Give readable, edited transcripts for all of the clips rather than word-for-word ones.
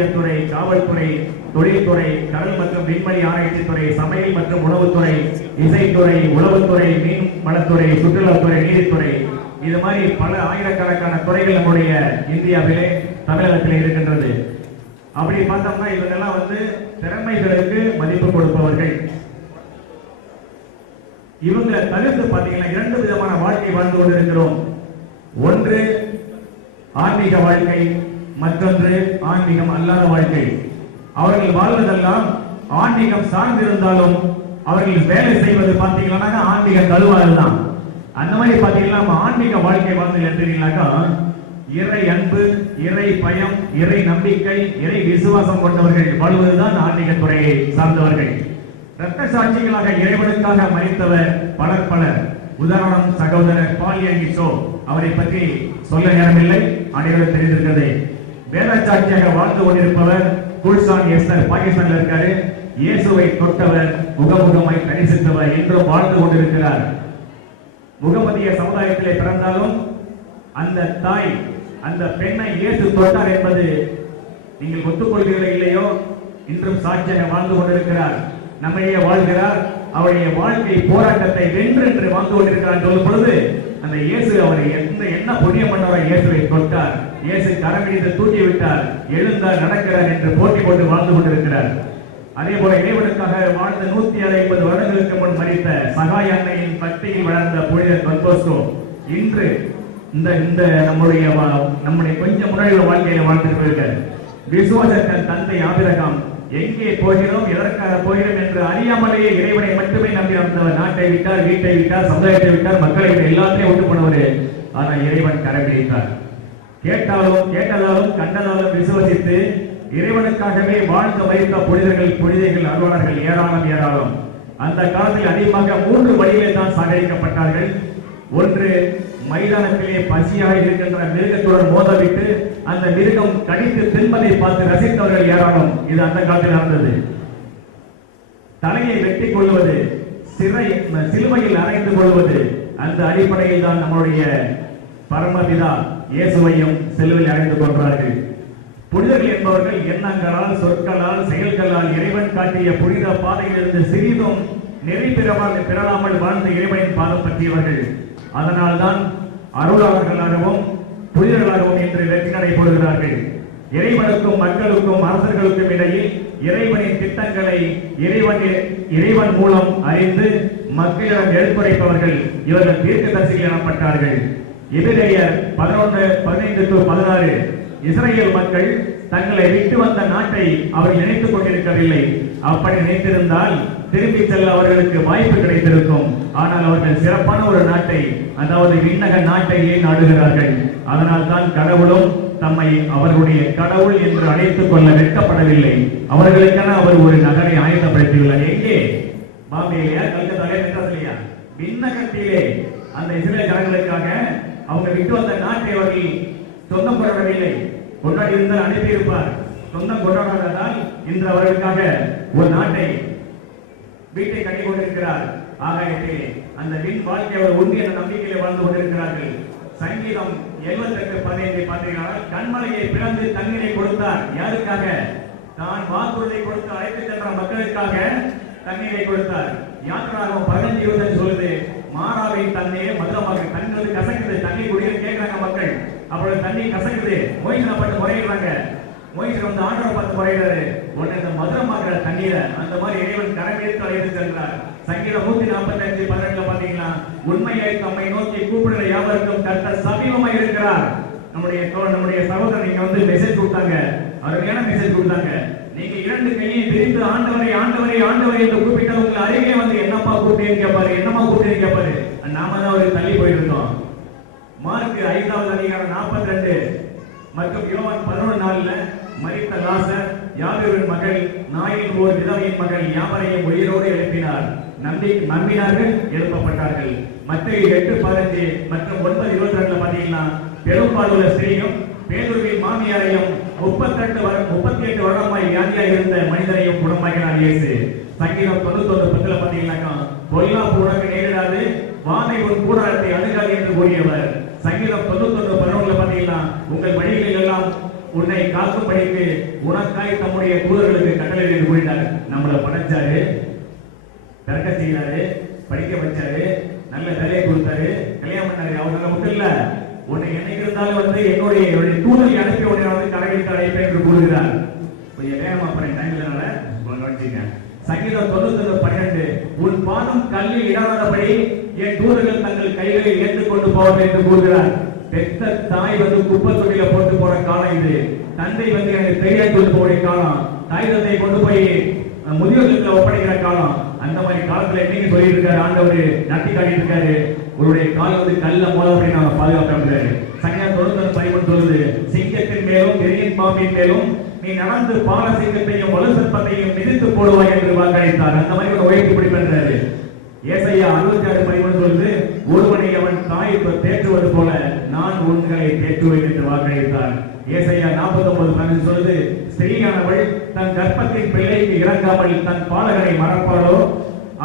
ஆசிரியர் காவல்துறை, தொழில்துறை, கடல் மற்றும் விண்வெளி ஆராய்ச்சித்துறை, சமையல் மற்றும் உணவுத்துறை, இசைத்துறை, உளவுத்துறை, மீன் வளத்துறை, சுற்றுலாத்துறை, நீதித்துறை, இது மாதிரி பல ஆயிரக்கணக்கான துறைகள் நம்முடைய இந்தியாவிலே தமிழகத்திலே இருக்கின்றது. அப்படி பார்த்தோம்னா இவங்கெல்லாம் திறமைகளுக்கு மதிப்பு கொடுப்பவர்கள். இவங்க தவிர்த்து பார்த்தீங்கன்னா 2 விதமான வாழ்க்கை வாழ்ந்து கொண்டிருக்கிறோம். ஒன்று ஆன்மீக வாழ்க்கை, மற்றொன்று ஆன்மீகம் அல்லாத வாழ்க்கை. அவர்கள் வாழ்வதெல்லாம் ஆன்மீகம் சார்ந்திருந்தாலும் அவர்கள் வேலை செய்வது பார்த்தீங்கன்னா ஆன்மீக கழுவாறு தான். அந்த மாதிரி பார்த்தீங்கன்னா ஆன்மீக வாழ்க்கை வாழ்ந்து எடுத்தீங்கன்னாக்கா இறை அன்பு, இறை பயம், இறை நம்பிக்கை, இறை விசுவாசம் கொண்டவர்கள் வாழ்வதுதான் ஆன்மீக துறையை சார்ந்தவர்கள். இரத்த சாட்சிகளாக இறைவனுக்காக மறித்தவர் பலர். உதாரணம் சகோதரர் பால் யங்கிசோ, அவரை பற்றி சொல்ல நேரமில்லை, அனைவரும் தெரிந்திருக்கிறது. வேத சாட்சியாக வாழ்ந்து கொண்டிருப்பவர் குல்சான் எஸ்தர், பாகிஸ்தானில் இருக்காரு. இயேசுவை தொட்டவர், முகமுகமாய் தரிசித்தவர், என்றும் வாழ்ந்து கொண்டிருக்கிறார். முகமதிய சமுதாயத்திலே பிறந்தாலும் அந்த தாய் அந்த பெண்ணை இயேசு தொட்டார் என்பது நீங்கள் ஒத்துக்கொள்கிறீர்களோ இல்லையோ, இன்றும் சாட்சியாக வாழ்ந்து கொண்டிருக்கிறார். நம்மையே வாழ்கிறார். அவருடைய வாழ்க்கை போராட்டத்தை வென்று வாழ்ந்து கொண்டிருக்கிறார் சொல்லும் பொழுது அந்த இயேசு அவரை என்ன புண்ணியம் பண்ணவரை இயேசுவை தொட்டார், இயேசு கரமிடித்து தூக்கி விட்டார், எழுந்தார், நடக்கிறார் என்று போட்டி கொண்டு வாழ்ந்து கொண்டிருக்கிறார். அதே போல இறைவனுக்காக வாழ்ந்த 150 வருடங்களுக்கு முன் மரித்த சகாய அன்னையின் பக்தியில் வளர்ந்த புனிதர் பர்தோஸ்கோ இன்று இந்த நம்முடைய கொஞ்சம் முன்னாடி வாழ்க்கையில வாழ்ந்து போயிருக்கார். விசுவாசத்தின் தந்தை ஆபிரகாம் எங்கே போகிறோம், எதற்காக போகிறோம் என்று அறியாமலேயே இறைவனை மட்டுமே நம்பி வந்தவர். நாட்டை விட்டார், வீட்டை விட்டார், சமுதாயத்தை விட்டார், மக்களை எல்லாத்தையும் விட்டு போனவர். ஆனால் இறைவன் கடைபிடித்தார். கேட்டதாலும் கண்டதாலும் விசுவசித்து இறைவனுக்காகவே வாழ்ந்து மரித்த புனிதர்கள், அருளாளர்கள் ஏராளம். அந்த காலத்தில் அதிகமாக 3 வழியிலே தான் சாகரிக்கப்பட்டார்கள். ஒன்று, மைதானத்திலே பசியாக இருக்கின்ற மிருகத்துடன் மோதவிட்டு அந்த மிருகம் கடித்து தின்பதை பார்த்து ரசித்தவர்கள் ஏராளம். இது அந்த காலத்தில் நடந்தது. தலையை வெட்டிக் கொள்வது, சிலுவையில் அறைந்து கொள்வது, அந்த அடிப்படையில் தான் நம்முடைய பரமபிதா இயேசுவையும் சிலுவையில் அறைந்து கொண்டார்கள். புனிதர்கள் என்பவர்கள் எண்ணங்களால், சொற்களால், செயல்களால் இறைவன் காட்டிய புனித பாதையிலிருந்து சிறிதும் நெறி பெறாமல் வாழ்ந்த இறைவனின் பாதம் பற்றியவர்கள். அதனால்தான் அருளாளர்களாகவும் புனிதர்களாகவும் இன்று வெற்றி நடைபெறுகிறார்கள். இறைவனுக்கும் மக்களுக்கும் அரசர்களுக்கும் இடையில் இறைவனின் திட்டங்களை இறைவன் மூலம் அறிந்து மக்களிடம் எடுத்துரைப்பவர்கள் இவர்கள் தீர்க்கதரிசிகள் எனப்பட்டார்கள். எபிரேயர் 11:15-16 இஸ்ரேல் மக்கள் தங்களை விட்டு வந்த நாட்டை அவர்கள் நினைத்துக் கொண்டிருக்கவில்லை. அப்படி நினைத்திருந்தால் திரும்பி செல்ல அவர்களுக்கு வாய்ப்பு கிடைத்திருக்கும். ஆனால் அவர்கள் சிறப்பான ஒரு நாட்டை, அதாவது விண்ணக நாட்டையே நாடுகிறார்கள். அதனால் தான் கடவுளும் தம்மை அவர்களுடைய கடவுள் என்று அழைத்துக் கொள்ள வெட்கப்படவில்லை. அவர்களுக்கென அவர் ஒரு நகரை ஆயத்தப்படுத்தியுள்ளார். எங்கே? பாம்பேலையா, கல்கத்தாலையா, மெட்ராஸ்லையா? விண்ணகத்திலே அந்த இஸ்ரேல் ஜனங்களுக்காக அவங்க விட்டு வந்த நாட்டை அவர்கள் சொந்தம் கொண்டாடவில்லை. கொண்டாடி இருந்தால் அனுப்பியிருப்பார். சொந்தம் கொண்டாடாததால் இன்று அவர்களுக்காக ஒரு நாட்டை, வீட்டை கட்டி கொண்டிருக்கிறார். ஆகாயத்திலே அந்த விண் வாழ்க்கை அவர் உண்மை என்ற நம்பிக்கையிலே வாழ்ந்து கொண்டிருக்கிறார்கள். சங்கீதம் 78:15 பார்த்தீங்கன்னா, கண்மலையை பிளந்து தண்ணீரை கொடுத்தார். யாருக்காக? தான் வாக்குறுதியை கொடுத்து அழைத்து சென்ற மக்களுக்காக தண்ணீரை கொடுத்தார். யாத்திராகம் 15:20 சொல்லுது, மாறாவின் தண்ணீர் மதுரமாக, தண்ணி கசக்குது, தண்ணி குடிக்க கேட்கிறாங்க மக்கள். அப்பொழுது தண்ணி கசக்குது, மொய்சனப்பட்டு முறையிடுறாங்க. மொய்சன் ஆண்டவரை பார்த்து முறையிடாரு, உடனே இந்த மதுரமாகிற தண்ணீரை அந்த மாதிரி இறைவன் கரமெடுத்து அழைத்து சென்றார். சங்கீதம் 145:18 பாத்தீங்கன்னா, உண்மையை தம்மை நோக்கி கூப்பிடுற யாவருக்கும் கர்த்தர் சமீபமாக இருக்கிறார். நம்முடைய சகோதரர் நீங்க மெசேஜ் கொடுத்தாங்க, அருமையான மெசேஜ் கொடுத்தாங்க. நீங்க 2 கையை விரித்து ஆண்டவரை ஆண்டவரை ஆண்டவரை என்று கூப்பிட்ட உங்களை அருகே என்னப்பா கூப்பிட்டேன்னு கேட்பாரு, என்னமா கூப்பிட்டேன்னு கேட்பாரு. நாம தான் அவருக்கு தள்ளி போயிருந்தோம். மார்க் 5வது அதிகாரம் 42 மற்றும் யோவான் 11:4 மரித்த லாசர், யாவீரின் மகள், நாயின் ஓர் விதவையின் மகள் யாவரையும் உயிரோடு எழுப்பினார். நம்பினார்கள், எழுப்பப்பட்டார்கள். மத்தேயு 8:15 மற்றும் 9:22 பாத்தீங்கன்னா, பெரும்பாலுள்ள ஸ்திரீயும் பேதுருவின் மாமியாரையும் 38 வருடமாய் வியாதியாக இருந்த மனிதரையும் குணமாக்கினார் இயேசு. சங்கீதம் 91:10 பாத்தீங்கன்னா, பொல்லாப்பு உனக்கு நேரிடாது, வாதை உன் கூடாரத்தை அணுகாது என்று கூறியவர். சங்கீதம் 91:11 பாத்தீங்கன்னா, உங்கள் வழிகளில் எல்லாம் உன்னை காக்கும்படிக்கு உனக்காய் தம்முடைய தூதர்களுக்கு கட்டளை கூறினார். நம்மளை படைச்சாரு, பிறக்க செய்தாரு, படிக்க வச்சாரு, நல்ல வேலையை கொடுத்தாரு, கல்யாணம் பண்ணாரு. அவங்க மட்டும் இல்ல, உன்னை என்னைக்கு இருந்தாலும் என்னுடைய தூதரை அனுப்பி உன்னை கடவுளுக்கு அழைப்பேன் என்று கூறுகிறார். கொஞ்சம் வேகமா பண்ண டைம்ல சங்கீதம் 99:12 உன் பாதம் கல்லில் இடாதபடி என் தூதர்கள் தங்கள் கைகளில் ஏற்றுக்கொண்டு போவது என்று கூறுகிறார். பெத்த தாய் குப்பை தொட்டில போட்டு போற காலம் இது. தந்தை எனக்கு தெரியாது கொண்டு போகிற காலம். தாய் தந்தை கொண்டு போய் முதியோர்களுக்கு ஒப்படைக்கிற காலம். அந்த மாதிரி காலத்துல என்னைக்கு சொல்லி இருக்காரு ஆண்டவர், நட்டி காட்டிட்டு இருக்காரு. உங்களுடைய கால் கல்ல மோதப்படி நாம பாதுகாப்பாரு. சங்கீதம் 99:13 சொல்லுது, சிங்கத்தின் மேலும் பெரிய பாம்பின் மேலும் நீ நடந்து பால சிங்கத்தையும் வலு சர்ப்பத்தையும் மிதித்து போடுவாய் என்று வாக்களித்தார். அந்த மாதிரி ஒரு உயர்த்தி பிடிப்பேன்றாரு. ஏசாயா 66:13 சொல்லுது, ஒருவனை அவன் தாய் தேற்றுவது போல நான் உங்களை தேற்றுவேன் என்று வாக்களித்தார். ஏசாயா 49:12 சொல்லுது, ஸ்திரீயானவள் தன் கர்ப்பத்தின் பிள்ளைக்கு இறங்காமல் தன் பாலகனை மறப்பாளோ,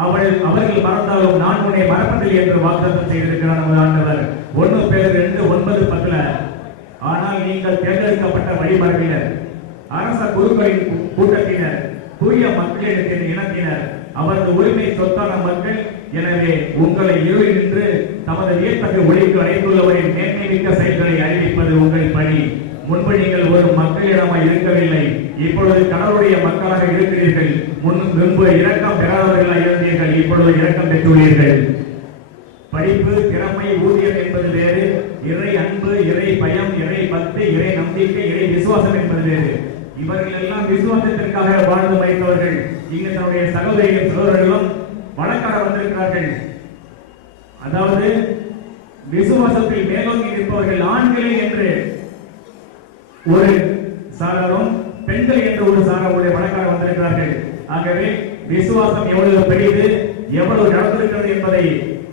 அவர்கள் மறந்தாலும் நான் உன்னை மறப்பதில்லை என்று வாக்குத்தத்தம் செய்திருக்கிறார் நமது ஆண்டவர். 1 பேதுரு 2:9-10 ஆனால் நீங்கள் தேர்ந்தெடுக்கப்பட்ட வழிமரபினர், அரச குருக்களின் கூட்டத்தினர், தூய மக்களிடத்தின் இனத்தினர், அவரது உரிமை சொத்தான மக்கள். எனவே உங்களை இருளில் நின்று தமது வியத்தகு ஒளிக்கு அழைத்துள்ளவரின் மேன்மை மிக்க செயல்களை அறிவிப்பது உங்கள் பணி. முன்பு நீங்கள் ஒரு மக்களிடமாய் இருக்கவில்லை, இப்பொழுது கடவுளுடைய மக்களாக இருக்கிறீர்கள். முன்பு இரக்கம் பெறாதவர்களாக இருந்தீர்கள், இப்பொழுது இரக்கம் பெற்றுள்ளீர்கள். படிப்பு, திறமை, ஊதியம் என்பது வேறு. இறை அன்பு, இறை பயம், இறை பக்தி, இறை நம்பிக்கை, இறை விசுவாசம் என்பது வேறு. இவர்கள் எல்லாம் விசுவாசத்திற்காக வாழ்ந்து மறைத்தவர்கள். இங்கு தன்னுடைய சகோதரிகள் சகோதரர்களும் வழக்காட வந்திருக்கிறார்கள். அதாவது விசுவாசத்தில் மேலோங்கி நிற்பவர்கள் ஆண்களே என்று ஒரு சாராரும், பெண்கள் என்று ஒரு சாராருடைய வழக்காட வந்திருக்கிறார்கள். ஆகவே விசுவாசம் எவ்வளவு பெரியது, எவ்வளவு நடந்திருக்கிறது என்பதை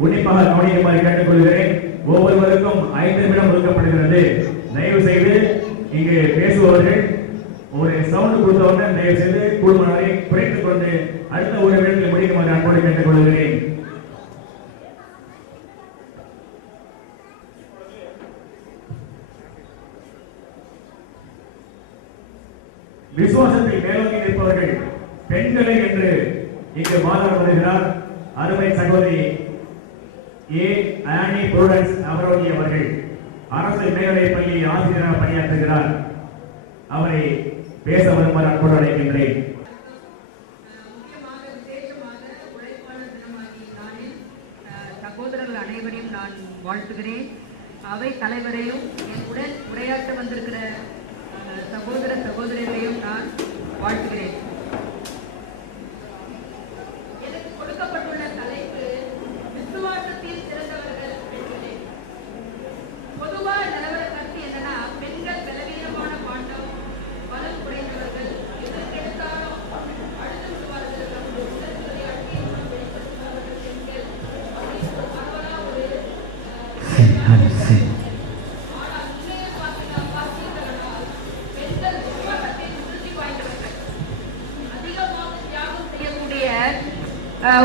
உன்னிப்பாக கவனிக்குமாறு கேட்டுக்கொள்கிறேன். ஒவ்வொருவருக்கும் 5 நிமிடம் ஒதுக்கப்படுகிறது. தயவு செய்து இங்கு பேசுபவர்கள் ஒரு சவுண்ட் கொடுத்தவுடனே தயவு செய்து கூடுமானவரை குறைத்துக் கொண்டு அடுத்த ஒரு நிமிடத்தில் முடிக்குமாறு அன்போடு கேட்டுக் கொள்கிறேன். விசுவாசத்தில் மேலோங்கி நிற்பவர்கள் பெண்களை என்று இங்கு வாதாட வருகிறார் அருமை சகோதரி ஏ ஆனி புரூடன்ஸ் அவரோடி அவர்கள். அரசு மேல்நிலைப் பள்ளி ஆசிரியராக பணியாற்றுகிறார். அவரை பேச வருமாறு அன்போடு அழைக்கின்றேன். சகோதரர்கள் அனைவரையும் நான் வாழ்த்துகிறேன். அவை தலைவரையும் என்னுடன் உரையாற்ற வந்திருக்கிற சகோதர சகோதரிகளையும் நான் வாழ்த்துகிறேன். எனக்கு கொடுக்கப்பட்டுள்ள தலைப்பு விசுவாசத்தில் சிறந்தவர்கள் பெண்களே. பொதுவா நிலவர கருத்து என்னன்னா, பெண்கள் பலவீனமான பாண்டம், பலம் குறைந்தவர்கள், எதற்கெடுத்தாலும் அழுது விடுவார்கள், நம்முடைய உடல்களை அட்டி வெளிப்படுத்துவார்கள் பெண்கள் அப்படின்னு பரவலா ஒரு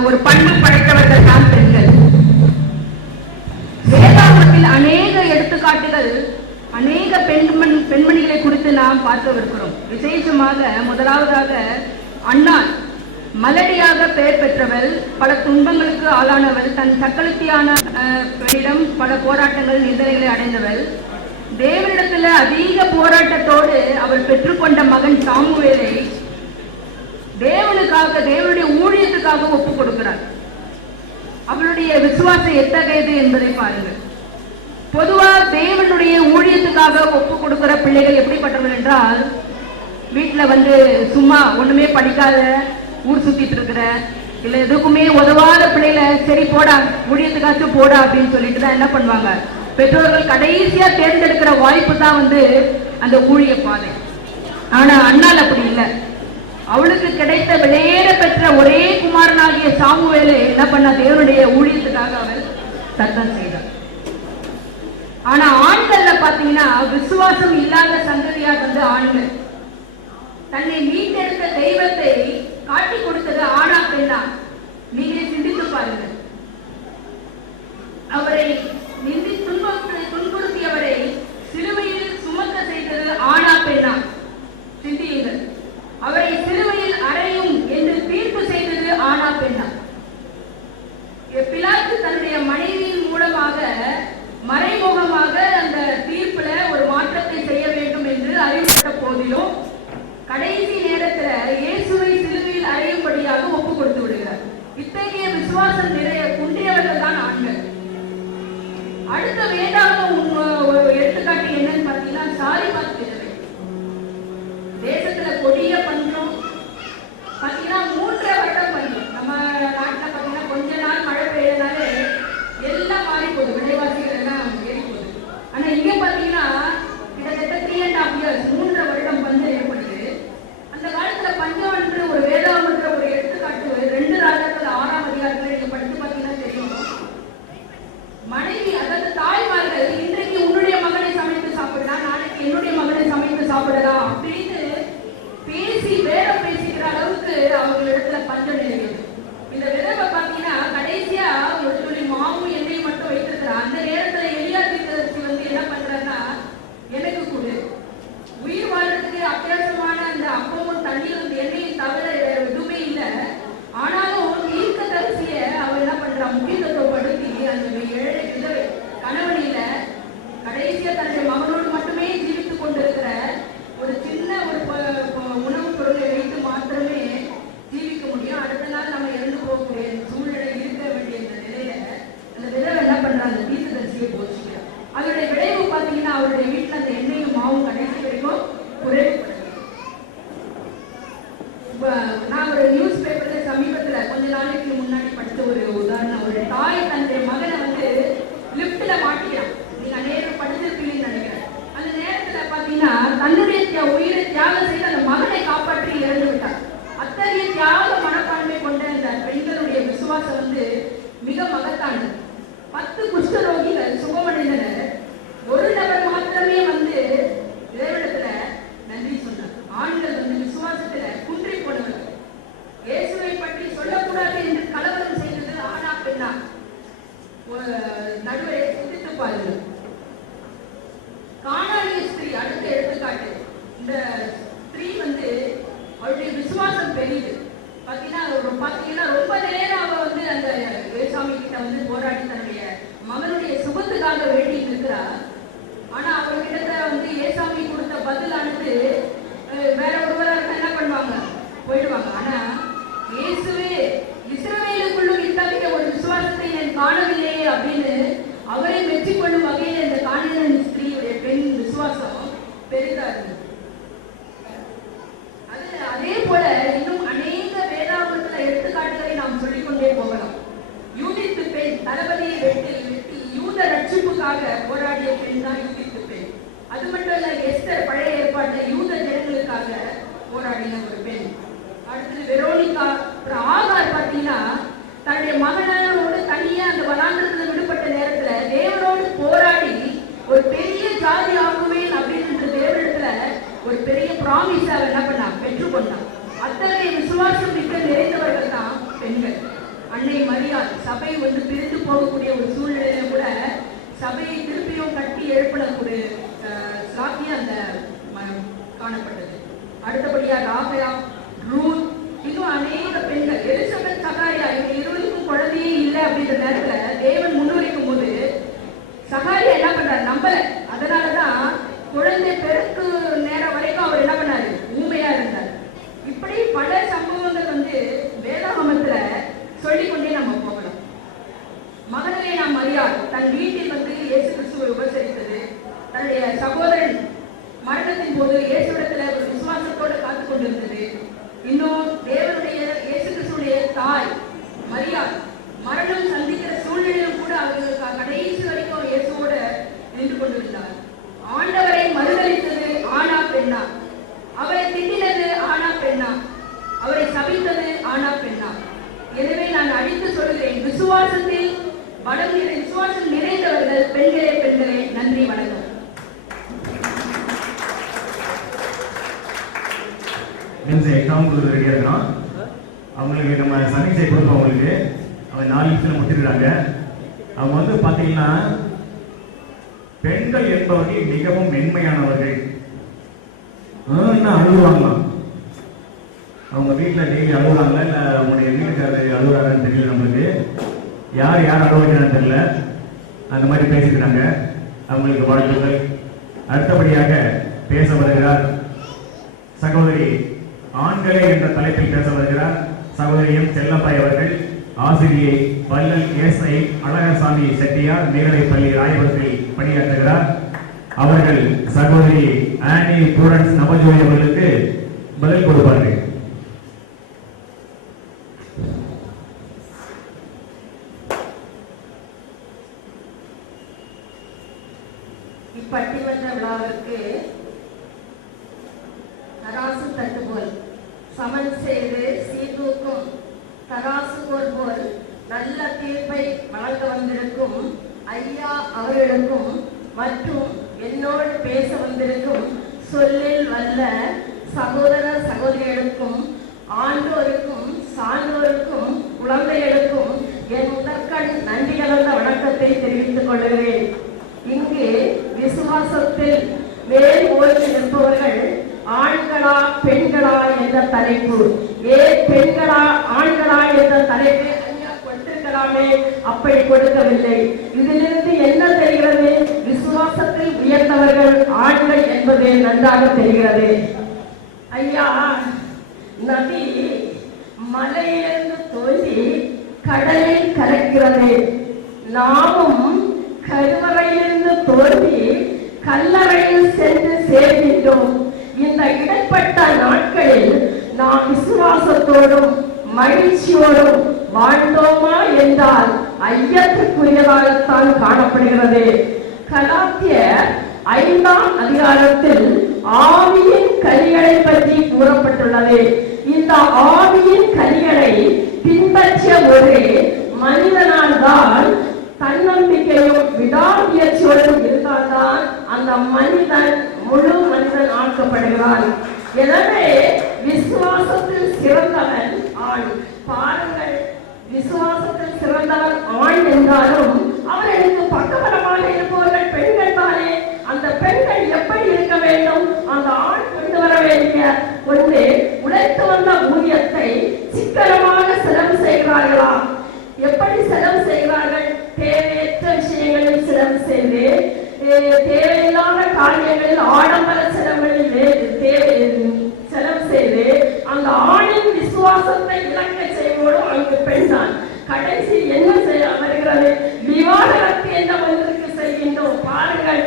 ஒரு பண்பு படைத்தவர்கள் தான் பெண்கள். வேதாகமத்தில் அநேக எடுத்துக்காட்டுகள், அநேக பெண்மணிகளை குறித்து நாம் பார்க்கவிருக்கிறோம். விசேஷமாக முதலாவதாக அன்னாள் மலடியாக பெயர் பெற்றவள், பல துன்பங்களுக்கு ஆளானவள், தன் சக்களத்தியான பெண்ணிடம் பல போராட்டங்கள் நிந்தனைகளை அடைந்தவள். தேவனிடத்தில் அதிக போராட்டத்தோடு அவள் பெற்றுக்கொண்ட மகன் சாமுவேலை தேவனுக்காக, தேவனுடைய ஊழியத்துக்காக ஒப்புக் கொடுக்கிறார். அவளுடைய விசுவாசம் எத்தகையது என்பதை பாருங்கள். பொதுவா தேவனுடைய ஊழியத்துக்காக ஒப்புக் கொடுக்கிற பிள்ளைகள் எப்படிப்பட்டவர்கள் என்றால், வீட்டுல சும்மா ஒண்ணுமே படிக்காத, ஊர் சுத்திட்டு இருக்கிற, இல்ல எதுக்குமே உதவாத பிள்ளைல, சரி போடா ஊழியத்துக்காச்சும் போடா அப்படின்னு சொல்லிட்டு தான் என்ன பண்ணுவாங்க, பெற்றோர்கள் கடைசியா தேர்ந்தெடுக்கிற வாய்ப்பு தான் அந்த ஊழிய பாதை. ஆனா அண்ணால் அப்படி இல்லை. அவளுக்கு கிடைத்த விலையேற பெற்ற ஒரே குமாரனாகிய சாமுவேலை என்ன பண்ண, தேவனுடைய ஊழியத்துக்காக அவள் தத்தம் செய்தார். ஆனா ஆண்கள்ல பாத்தீங்கன்னா விசுவாசம் இல்லாத சந்ததியார் ஆண்கள். தன்னை மீட்டெடுத்த தெய்வத்தை காட்டி கொடுத்தது ஆணா பெண்ணா? நீங்களே சிந்தித்து பாருங்கள். அவரை துன்புறுத்தியவரை சிலுவையில் சுமக்க செய்தது ஆணா பெண்ணா? பேசி வேடம் பேசிக்கிற அளவுக்கு அவங்களிடத்துல பஞ்சம் நிலவியது. இந்த விதவை பாத்தீங்கன்னா கடைசியா ஒரு துளி மாவும் எண்ணெயும் மட்டும் வைத்திருக்கிறார். அந்த நேரத்துல எலியா தீர்க்கதரிசி வந்து என்ன பண்றாருன்னா, எனக்கு கொடு, உயிர் வாழ்றதுக்கு அத்தியாவசியமான அந்த அப்பமும் தண்ணியும் எண்ணெயும் தவிர எதுவுமே இல்லை. ஆனாலும் தீர்க்கதரிசிய அவ என்ன பண்றா, முக்கியத்துவப்படுத்தி அந்த ஏழை விதவை கணவன் இல்ல, கடைசியா தன்னுடைய மகனோடு மட்டுமே ஜீவித்துக் கொண்டிருக்கிற ஒரு சின்ன ஒரு உணவுப் பொருளை வைத்து மாத்திரமே ஜீவிக்க முடியும். அடுத்த நாள் நம்ம இறந்து போகக்கூடிய சூழ்நிலை இருக்க வேண்டிய இந்த நிலையில அந்த விதவை என்ன பண்றாங்க, அந்த தீர்க்கதரிசியை போஷிக்கிறார். அதனுடைய விளைவு பாத்தீங்கன்னா அவருடைய வீட்டுல அந்த எண்ணெயும் மாவும் கடைசி வரைக்கும் குறைவுபடுது. நான் ஒரு நியூஸ் பேப்பர்ல சமீபத்துல கொஞ்ச நாளைக்கு முன்னாடி படித்த ஒரு உதாரணம். ஒரு தாய் தன்னுடைய மகனை வந்து லிப்ட்ல மாட்டிக்கிறான். நீங்க நேரம் படிச்சிருப்பீங்கன்னு நினைக்கிறேன். அந்த நேரத்துல பாத்தீங்கன்னா தன்னுடைய உயிரை தியாகம் செய்து அந்த மகனை காப்பாற்றி இறந்து விட்டார். அத்தகைய தியாக மனப்பான்மை கொண்ட இந்த பெண்களுடைய விசுவாசம் வந்து மிக மகத்தானது. 10 குஷ்டரோகிகள் சுகமடைந்தனர். ஒரு நபர் மாத்திரமே வந்து இறைவனிடத்துல நன்றி சொன்னார். ஆண்கள் வந்து விசுவாசத்துல குன்றி போனவர்கள். இயேசுவை பற்றி சொல்லக்கூடாது என்று கலவரம் செய்தது ஆனா பெண்ணா நடுவே சிந்தித்து பாருங்கள். கானானிய ஸ்திரீ அடுத்த எடுத்துக்காட்டு. இந்த ஸ்திரீ வந்து அவருடைய விசுவாசம் பெரியது. பாத்தீங்கன்னா ரொம்ப நேரம் அவ வந்து அந்த ஏசாமி கிட்ட வந்து போராடி தன்னுடைய மகனுடைய சுகத்துக்காக வேண்டி இருக்கிறா. ஆனா அவர்கிட்ட வந்து ஏசாமி கொடுத்த பதிலானது வேற ஒருவராக என்ன பண்ணுவாங்க, போயிடுவாங்க. ஆனா இயேசுவே இஸ்ரவேலுக்குள்ளும் இத்தகைய ஒரு விசுவாசத்தை நான் காணவில்லையே அப்படின்னு அவரை மெச்சிக்கொள்ளும் வகையில் இந்த கானானிய ஸ்திரீயுடைய பெண் விசுவாசம் பெரிதா இருந்தது. அதே போல இன்னும் அநேக வேதாகமத்துல எடுத்துக்காட்டுகளை நாம் சொல்லிக்கொண்டே போகலாம். யூதித்து பெண் தளபதியை வெட்டி யூத ரட்சிப்புக்காக போராடிய பெண் தான் யூதித்து பெண். அது மட்டும் இல்ல, எஸ்தர் பழைய ஏற்பாட்டில் யூத ஜனங்களுக்காக போராடின ஒரு பெண். அடுத்தது வெரோனிகா. ஆகார் பாத்தீங்கன்னா தன்னுடைய மகனோடு தனியா அந்த வனாந்திரத்துல விடுபட்ட நேரத்துல தேவனோடு போராடி ஒரு பெரிய ஜாதி ஆகுவேன் அப்படின்னு தேவனிடத்துல ஒரு பெரிய ப்ராமிஸ் அவ என்ன பண்ணா, பெற்றுக்கொண்டான். அத்தகைய விசுவாசம் மிக்க நிறைந்தவர்கள் தான் பெண்கள். அன்னை மரியாள் சபை வந்து பிரிந்து போகக்கூடிய ஒரு சூழ்நிலையில கூட சபையை திருப்பியும் கட்டி எழுப்பக்கூடிய சாத்தியம் அந்த காணப்பட்டது. அடுத்தபடியா ராகயா, ரூத், இன்னும் அநேக பெண்கள். எலிசபெத், சகாரியா, இவங்க இருவருக்கும் குழந்தையே இல்லை அப்படின்ற நேரத்துல தேவன் முன்னுரைக்கும் போது சகாரியா என்ன பண்றாரு, நம்பல. அதனாலதான் குழந்தை பெருக்கு நேரம் வரைக்கும் அவர் என்ன பண்ணாரு, ஊமையா இருந்தார். இப்படி பல சம்பவங்கள் வந்து வேதாகமத்துல சொல்லிக்கொண்டே நம்ம போகலாம். மகனவே நாம் மரியாள் தன் வீட்டில் வந்து இயேசு கிறிஸ்துவை உபசரித்தது. தன்னுடைய சகோதரன் மரணத்தின் போது இயேசுவிடத்துல ஒரு விசுவாசத்தோடு காத்து கொண்டிருந்தது. இன்னும் தேவனுடைய இயேசு கிறிஸ்துடைய தாய் மரியாள் மரணம் சந்திக்கிற சூழ்நிலையும் கூட அவர்களுக்கு கடைசி வரைக்கும் இயேசுவோட நின்று கொண்டிருந்தார். ஆண்டவரை மறுதளித்தது ஆனா பெண்ணா, அவரை திட்டினது ஆனா பெண்ணா, அவரை சபித்தது ஆனா பெண்ணா. எனவே நான் அடித்து சொல்கிறேன், விசுவாசத்தில் விசுவாசம் நிறைந்தவர்கள் பெண்களே பெண்களே. நன்றி, வணக்கம். எக்ஸாம் கொடுத்துருக்கே இருக்கிறோம். அவங்களுக்கு நம்ம சர்வீஸை கொடுப்போம். அவங்களுக்கு அவங்க 4 நிமிஷத்தில் முடிச்சிருக்காங்க. அவங்க வந்து பார்த்தீங்கன்னா பெண்கள் என்பவர்கள் மிகவும் மென்மையானவர்கள். அழுகுவாங்களாம். அவங்க வீட்டில் டெய்லி அழுகுறாங்களா இல்லை அவங்களுடைய வீட்டுக்காரர் அழுகுறாருன்னு தெரியல. நம்மளுக்கு யார் அழுகுறான்னு தெரியல. அந்த மாதிரி பேசிக்கிறாங்க. அவங்களுக்கு வாழ்த்துக்கள். அடுத்தபடியாக பேச வருகிறார் சகோதரி ஆண்களே என்ற தலைப்பில் பேச வருகிறார் சகோதரி எம் செல்லப்பாய் அவர்கள். ஆசிரியை வல்லல் எஸ்.ஐ. அழகசாமி செட்டியார், மேல்நிலைப்பள்ளி ராயபுரத்தில் பணியாற்றுகிறார். அவர்கள் சகோதரி ஆனி பூரன்ஸ் நவஜோதி அவர்களுக்கு பதில் கொடுப்பார்கள். இப்பட்டிமன்ற விழாவிற்கு தராசு தட்டுபோல் சமன் செய்து சீர்தூக்கும் தராசு போல் நல்ல தீர்ப்பை வழங்க வந்திருக்கும் ஐயா அவர்களுக்கும் மற்றும் என்னோடு பேச வந்திருக்கும் சொல்லில் வல்ல சகோதர சகோதரிகள் ஆண்டோருக்கும் சான்றோருக்கும் குழந்தைகளுக்கும் என் முதற்கண் நன்றி கலந்த வணக்கத்தை தெரிவித்துக் கொள்கிறேன். இங்கு விசுவாசத்தில் மேல் ஓய்வு நிற்பவர்கள் ஆண்களா பெண்களா என்ற தலைப்பு, பெண்களா ஆண்களா என்ற தலைப்பை கொடுத்திருக்கலாமே, அப்படி கொடுக்கவில்லை. இதிலிருந்து என்ன தெரிகிறது? விசுவாசத்தில் உயர்ந்தவர்கள் ஆண்கள் என்பது நன்றாக தெரிகிறது. ஐயா, நதி மலையிலிருந்து தோன்றி கடலில் கலக்கிறது. நாமும் கருவறையிலிருந்து தோன்றி கல்லறையில் சென்று சேர்கின்றோம். இந்த இடைப்பட்ட நாட்களில் நாம் விசுவாசத்தோடும் மகிழ்ச்சியோடும் வாழ்ந்தோமா என்றால் ஐயத்திற்குரியதாகத்தான் காணப்படுகிறது. கலாத்தியர் 5ஆம் அதிகாரத்தில் ஆவியின் கனிகளை பற்றி கூறப்பட்டுள்ளது. இந்த ஆவியின் கனிகளை பின்பற்றிய ஒரு மனிதனால் தான் தன்னம்பிக்கையும் விடாமுயற்சியோடும் இருந்தால்தான் அந்த மனிதன் முழு மனிதன் ஆக்கப்படுகிறான். எனவே விசுவாசத்தில் சிறந்தவன் ஆண். பாருங்கள், விசுவாசத்தில் சிறந்தவன் ஆண் என்றாலும் அவர்களுக்கு பக்கபலமாக இருப்பவர்கள் பெண்கள் தானே. அந்த பெண்கள் எப்படி இருக்க வேண்டும்? அந்த ஆண் கொண்டு வர வேண்டிய ஒன்று, உழைத்து வந்த ஊதியத்தை சிக்கனமாக செலவு செய்கிறார்களா? எப்படி செலவு செய்கிறார்கள்? தேவையற்ற விஷயங்களில் செலவு செய்து, தேவையில்லாத காரியங்களில் ஆடம்பர செலவுகளில் செலவு செய்து அந்த ஆணின் விசுவாசத்தை இழக்க செய்வோடும் அங்கு பெண் தான். கடைசி என்ன செய்ய வருகிறது? விவாகரத்து என்ற ஒன்றுக்கு செய்கின்றோம். பாருங்கள்,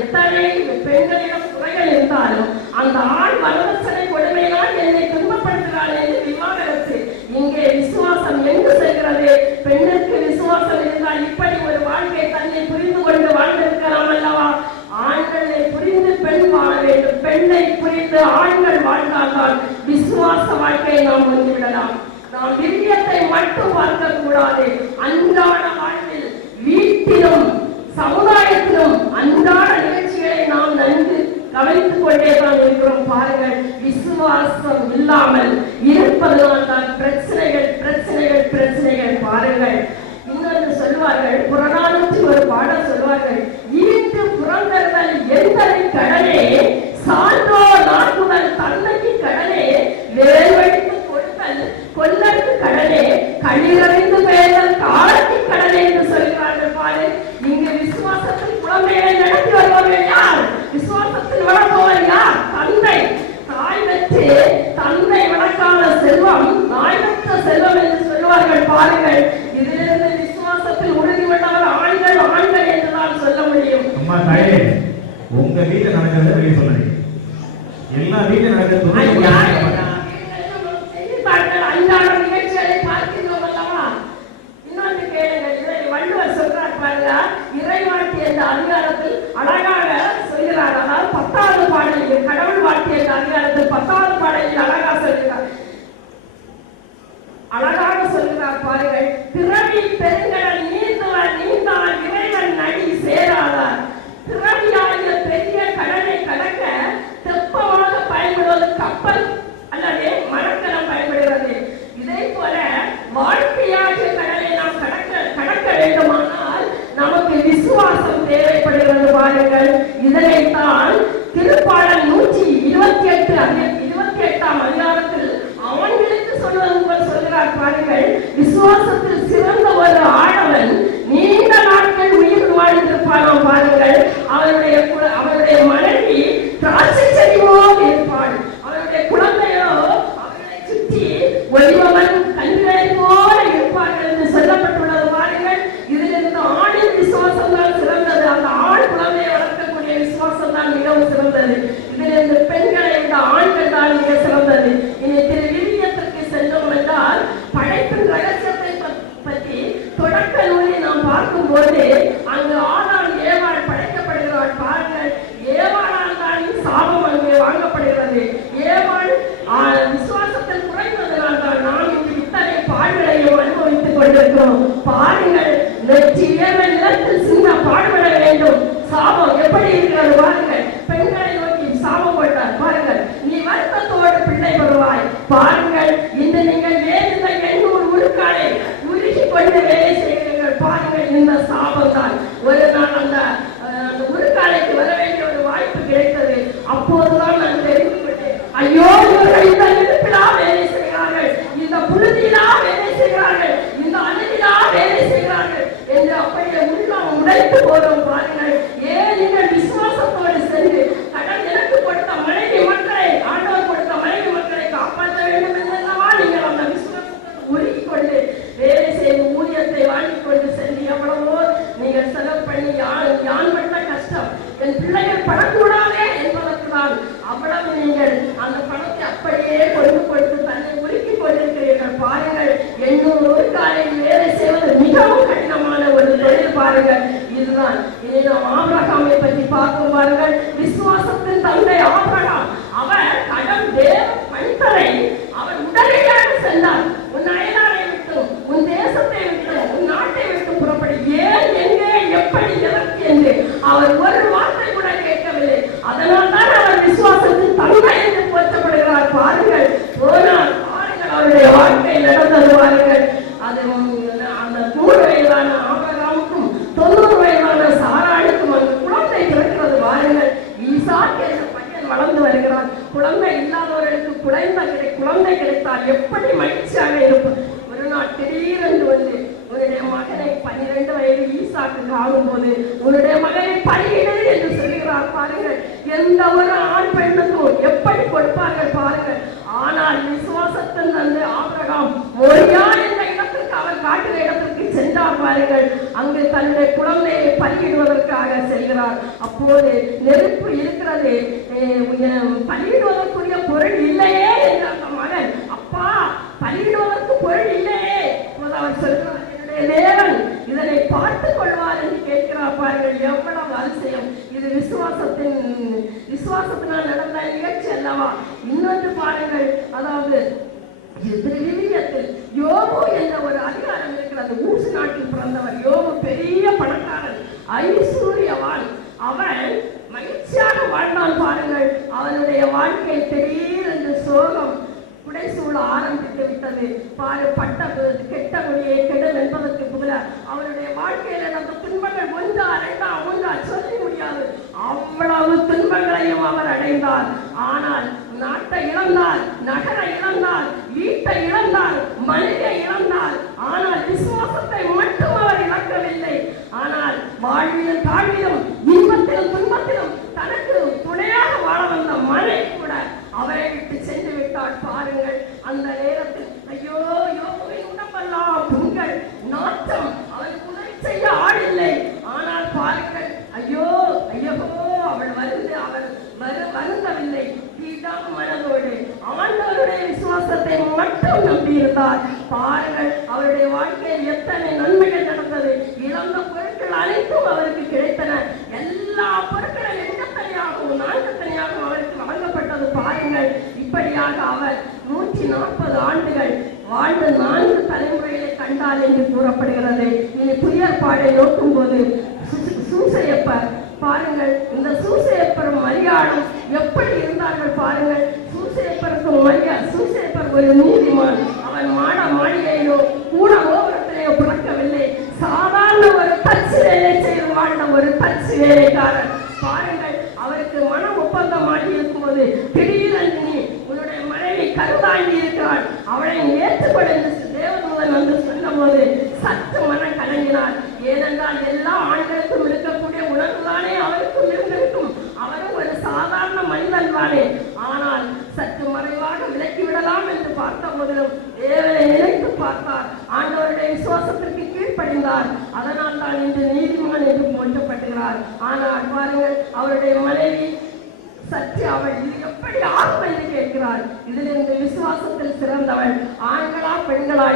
எத்தனை பெண்களிடம் குறைகள் இருந்தாலும் அந்த ஆண் வரதட்சணை கொடுமையினால் என்னை துன்பப்படுத்துகிறாள் என்று விவாகரத்து. இங்கே விசுவாசம் எங்கு செல்கிறது? பெண்ணுக்கு விசுவாசம் இருந்தால் இப்படி ஒரு வாழ்க்கை தன்னை புரிந்து கொண்டு வாழ்ந்திருக்கலாம் அல்லவா? ஆண்களை புரிந்து பெண் வாழ வேண்டும். பெண்ணை புரிந்து ஆண்கள் வாழ்ந்தால்தான் விசுவாச வாழ்க்கையை நாம் வந்துவிடலாம். நாம் விரியத்தை மட்டும் பார்க்க கூடாது. அன்றாட வாழ்வில், வீட்டிலும் சமுதாயத்திலும் அன்றாட நிகழ்ச்சிகளை நாம் நன்கு கவனித்துக் கொண்டேதான் இருக்கிறோம். பாருங்கள், விசுவாசம் இல்லாமல் இருப்பதனால் தான் பிரச்சனைகள் பிரச்சனைகள் பிரச்சனைகள். பாருங்கள், இன்னொன்று சொல்வார்கள், புறநானூற்றி ஒரு பாடல் சொல்வார்கள், ஈட்டு புறந்தறுதல் எந்தனை கடனே, சான்றோர் நாக்குதல் தன்னைக்கு கடனே, வேல்வழித்து கொடுத்தல் கொல்லற்கு கடனே, கண்ணீரறிந்து பேதல் காலத்தி கடனே என்று சொல்கிறார்கள். பாரு, இங்கு விசுவாசத்தில் குழந்தைகளை நடத்தி வருபவர்கள் யார்? விசுவாசத்தில் வளர்ப்பவர் யார்? தந்தை. தாய் வெற்றி தந்தை வளர்க்காத செல்வம் தாய் பெற்ற செல்வம் என்று சொல்வார்கள். பாருங்கள், இதிலிருந்து விசுவாசத்தில் உறுதி கொண்டவர் ஆண்கள் ஆண்கள் என்றுதான் சொல்ல முடியும். அம்மா தாயே, உங்க வீட்டில் நடக்கிறத வெளியே சொல்லுங்க. எல்லா வீட்டில் நடக்கிறது அன்றாட நிகழ்ச்சிகளை பார்க்கின்றோம் அல்லவா? இன்னொன்று கேளுங்கள், இதை வள்ளுவர் சொல்றார் பாருங்க. இறைவாழ்க்கை என்ற அதிகாரத்தில் அழகாக சொல்கிறார். அதாவது 10வது பாடலில், கடவுள் வாழ்க்கை என்ற அதிகாரத்தில் 10வது பாடலில் அழகாக சொல்கிறார். பாருங்கள், பிறவி பெருங்கடல் நீந்துவர் நீந்தால் இறைவன் நடி சேராதார். பிறவியாகிய பெரிய கடலை கடக்க தெப்பமாக பயன்படுவது கப்பல் பாருங்கள், இந்த நீங்கள் ஏன் இந்த 800 உருக்காலை உருகி கொண்டு வேலை செய்கிறீர்கள்? பாருங்கள், இந்த சாபம் தான். ஒரு நாள் அந்த உருக்காலைக்கு வர வேண்டிய ஒரு வாய்ப்பு கிடைத்தது. அப்போதுதான் நான் தெரிந்து கொண்டேன், ஐயோ, இவர்கள் இந்த நெருப்பிலா வேலை செய்கிறார்கள், இந்த புழுதியிலா வேலை செய்கிறார்கள், இந்த அணுகிலா வேலை செய்கிறார்கள் என்று அப்படியே உள்ளம் உடைத்து போதும். பாருங்கள், ஏன் நீங்கள் விசுவாசத்தோடு சென்று கடல் எனக்கு கொடுத்த மனைவி மக்களை, ஆண்டவர் கொடுத்த மனைவி மக்களை காப்பாற்ற வேண்டும் என்றல்லவா நீங்கள் அந்த விசுவாசத்தோடு உருகி கொண்டு வேலை செய்து ஊழியத்தை வாங்கிக் கொண்டு சென்று எவ்வளவோ நீங்கள் செலவு பண்ணி யான் பட்ட கஷ்டம் என் பிள்ளைகள் படக்கூடாதே என்பதற்கு தான் அவ்வளவு நீங்கள் அந்த பணத்தை அப்படியே கொடுத்து தன்னை உருக்கி கொண்டிருக்கிறீர்கள். பாருங்கள், 800 உருக்காலையில் வேலை செய்வது மிகவும் கடினமான ஒரு தொழில். பாருங்கள், இதுதான். இதை நாம் ஆபிரகாமை பற்றி பார்க்கும். பாருங்கள், விசுவாசத்தின் தந்தை ஆபிரகாம். அவர் கடன் தேவ மனிதரை அவர் உடனடியாக சென்றார். உன் அயலாரை விட்டு, உன் தேசத்தை விட்டு, உன் நாட்டை விட்டு புறப்படி. ஏன், எங்கே, எப்படி, எதற்கு என்று அவர் ஒரு வார்த்தை கூட கேட்கவில்லை. அதனால் தான் அவர் விசுவாசத்தின் தந்தை என்று போற்றப்படுகிறார். பாருங்கள், போனார். பாருங்கள், அவருடைய வாழ்க்கை நடந்தது. பாருங்கள், அது அந்த 100 வயதான ஆபிரகாமுக்கும் 90 வயதான சாராளுக்கும் அந்த குழந்தை பிறக்கிறது. பாருங்கள், ஈசாக் என்ற பையன் வளர்ந்து வருகிறான். குழந்தை இல்லாதவர்களுக்கு குழந்தை கிடைத்தால் எப்படி மகிழ்ச்சியாக இருக்கும். ஒரு நாள் திடீரென்று வந்து உன்னுடைய மகனை 12 வயது ஈசாக்கு ஆகும்போது உன்னுடைய மகனை பலியிடு என்று சொல்கிறார். பாருங்கள், எந்த ஒரு ஆண் பெண்ணுக்கும் எப்படி கொடுப்பார்கள். பாருங்கள், ஆனால் விசுவாசத்தின் தந்தை ஆபிரகாம் மோரியா என்ற இடத்திற்கு அவர் காட்டின இடத்திற்கு சென்றார். பாருங்கள், அங்கு தன்னுடைய குழந்தையை பலியிடுவதற்காக செல்கிறார். அப்போது நெருப்பு இருக்கிறது, பலியிடுவதற்குரிய பொருள் இல்லையே என்று அந்த மகன், அப்பா பலியிடுவதற்கு பொருள் இல்லையே. அவர் சொல்கிறார், என்னுடைய தேவன் இதனை பார்த்துக் கொள்வார் என்று கேட்கிறார். பாருங்கள், எவ்வளவு அதிசயம் இது! விசுவாசத்தினால் நடந்த நிகழ்ச்சி அல்லவா? இன்னொன்று பாருங்கள், அதாவது விவிலியத்தில் யோபு என்ற ஒரு அதிகாரம் இருக்கிறது. ஊசு நாட்டில் பிறந்தவர் யோபு. பெரிய பணக்காரன், ஐஸ்வர்யவான். அவன் மகிழ்ச்சியாக வாழ்ந்தான். பாருங்கள், அவனுடைய வாழ்க்கை திடீரென்று சோகம் புடைசூழ ஆரம்பித்து விட்டது. பாரு, பட்ட கெட்ட மொழியை கெடும் என்பதற்கு பதில அவருடைய வாழ்க்கையில் நடந்த துன்பங்கள் ஒன்றா சொல்ல முடியாது. அவ்வளவு துன்பங்களையும் அவர் அடைந்தார். ஆனால் நாட்டை இழந்தார், நகரை இழந்தார், வீட்டை இழந்தார், மனிதை இழந்தார். ஆனால் விசுவாசத்தை மட்டும் அவர் இழக்கவில்லை. ஆனால் வாழ்விலும் தாழ்விலும் இன்பத்திலும் துன்பத்திலும் தனக்கு துணையாக வாழ வந்த மனை கூட அவரை விட்டு சென்று விட்டார். பாருங்கள், அந்த நேரத்தில் ஐயோ, யோபுவின் உடம்பெல்லாம் புண்கள், நாட்டம், அவருக்கு உதவி செய்ய ஆள் இல்லை. ஆனால் பாருங்கள், ஐயோ அவள் வருந்தவில்லை. மனதோடு ஆண்டவருடைய விசுவாசத்தை மட்டும் நம்பியிருந்தார். பாருங்கள், அவருடைய வாழ்க்கையில் எத்தனை நன்மைகள் நடந்தது. இழந்த பொருட்கள் அனைத்தும் அவருக்கு கிடைத்தன. எல்லா பொருட்களும் எண்கத்தனையாகவும் நான்கத்தனையாகவும் அவருக்கு வழங்கப்பட்டது. பாருங்கள், இப்படியாக அவர் 140 ஆண்டுகள் வாழ்ந்த 4 தலைமுறைகளை கண்டார் என்று கூறப்படுகிறது. இனி புயற்பாடை நோக்கும் போது சூசையப்பர், பாருங்கள், இந்த சூசையப்பரும் மரியாளும் எப்படி இருந்தார்கள். பாருங்கள், சூசையப்பர் ஒரு நீதிமான். அவன் மாளிகையிலோ கூட கோபுரத்திலேயோ பிறக்கவில்லை. சாதாரண ஒரு தச்சு வேலை செய்து வாழ்ந்த ஒரு தச்சு வேலைக்காரர். பாருங்கள், அவருக்கு மன ஒப்பந்தம் ஆகி இருக்கும்போது திடீரென்று உன்னுடைய மனைவி கருதாங்கி இருக்கிறாள், அவளை ஏற்றுக்கொள்ள தேவதூதன் வந்து சொன்ன போது சற்று மனம் கலங்கினார். ஏனென்றால் எல்லா ஆண்களுக்கும் இருக்கக்கூடிய உணர்வுதானே அவருக்கும் இருந்திருக்கும். அவரும் ஒரு சாதாரண மனிதன் தானே. ஆனால் சற்று மறைவாக விலக்கிவிடலாம் என்று பார்த்த போதிலும் தேவனை நினைத்து பார்த்தார். ஆண்டவருடைய விசுவாசத்திற்கு கீழ்ப்படிந்தார். அதனால் தான் இன்று நீதிமான் என்று போற்றப்படுகிறார். ஆனால் பாருங்கள், அவருடைய மனைவி சற்று அவள் இது எப்படி ஆகும் என்று கேட்கிறாள். இதில் இந்த விசுவாசத்தில் சிறந்தவள் ஆண்களா பெண்களா